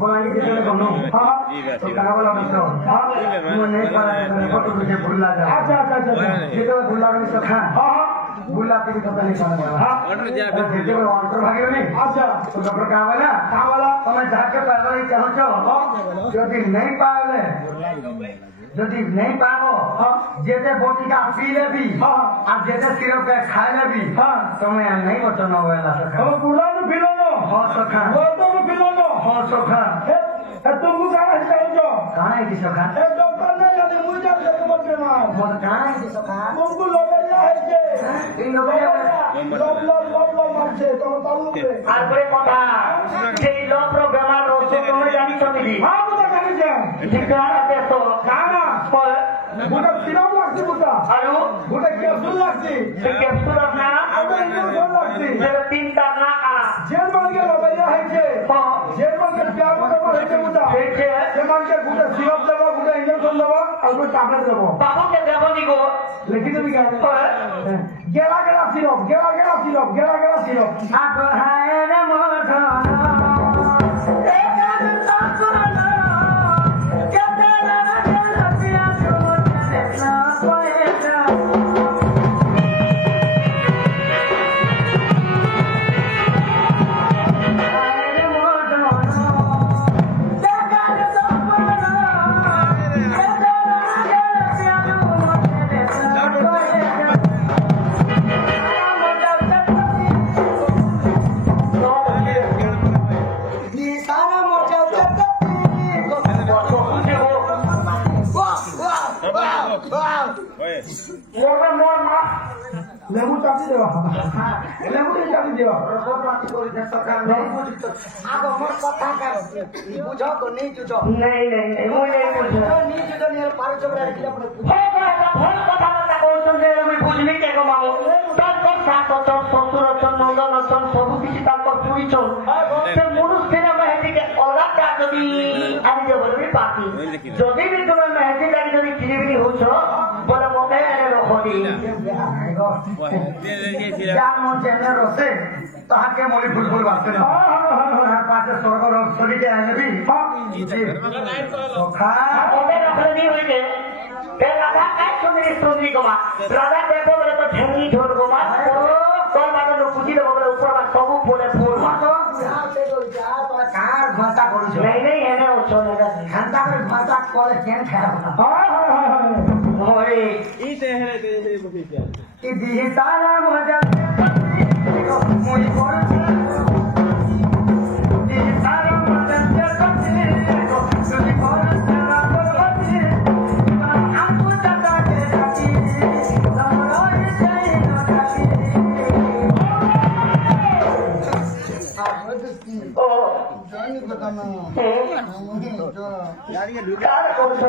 बोला कि किसी ने कहो हाँ तो कहाँ वाला बच्चों हाँ वो नहीं पता है फोटो तुझे भूल जा अच्छा ये तो भूल लगा नहीं सकता हाँ भूल आते भी पता नहीं पड़ा हाँ ये तो ऑर्डर भागे नहीं अच्छा तो डॉक्टर कहाँ वाला तो मैं जाके पहले ही कहूँ चो जो दिन नहीं पाए যদি नहीं पाओ जेते बोटिका पी ले भी अब जेते सिरप के खा ले भी तो मैं नहीं बचना वाला सखा हम पूरा में पिलो नो हां सखा वो तो में पिलो नो हां सखा तुमको कहां है कि सखा ए डॉक्टर ने जाने मुझे जाने तुम बीमार बोल कहां है कि सखा तुमको लोबेला है के इन लोबेला मारছে तो ताऊ আর করে কথা সেই লোক বেমার রোগ তুমি জানি তুমি हां বুঝা জানি যে ঠিক আছে তো কানা বুটা সিরাপ লাগছে বুটা আরো বুটা ক্যাপসুল লাগছে সেই ক্যাপসুল না আবার ইনজেকশন লাগছে যেটা তিনটা না কানা যে মানকে লোবেলা হইছে যে মানকে প্যার করে হইছে বুটা হইছে যে মানকে বুটা সিরাপ দেব বুটা ইনজেকশন দেব আর বুটা ট্যাবলেট দেব বাবুকে দেব দিগো লিখি দেবি কেন গেলা গেলা সিরাপ আগ হায় রে মোর লেবু চাপি দেওয়া লেবু চাপি দেওয়া আগ মোর কথা কার বুঝো তো নেই বুঝো नहीं মই নেই বুঝো नहीं বুঝো নিয়ে পারো চবড়া রাখি আপনি ফোন কথা কথা কইছন যে আমি বুঝলি কে গো মামু তার কথা কত সসুর চন নন্দন চন সবু কিছু তার কর চুইছন সে মনুষ থেকে মেহেদিকে ওলাটা যদি আমি যে বলবি বাকি যদি भी তুমি মেহেদি গাড়ি যদি কিনিবি হউছ বলে মকে রখদি যার মন চেনে রসে তাহাকে মলি ফুলফুল বাসতে না তার পাশে স্বর্গ শরীরে আনবি সখা ওবে রখলি হইবে তে রাধা কাই সুন্দরী সুন্দরী গোমা রাধা দেখো বলে তো ঠেঙ্গি ঢোল গোমা তোর মানে লোক পুজি দেবো বলে উপর বা সবু বলে ফুল মাতো কার ভাষা করছ নাই এনে ওছো না ঘন্টা করে ভাষা করে কেন খাও না ওরে ই তেহরে তেহরে বসে আছে ই দিহি তারা মজা মই বড় দিহি তারা মজা করতে তুমি বড় সারা করতে আমকো দাদা কে রাখি তোমার চাই না রাখি ও জানি কথা না यार ये कार করছো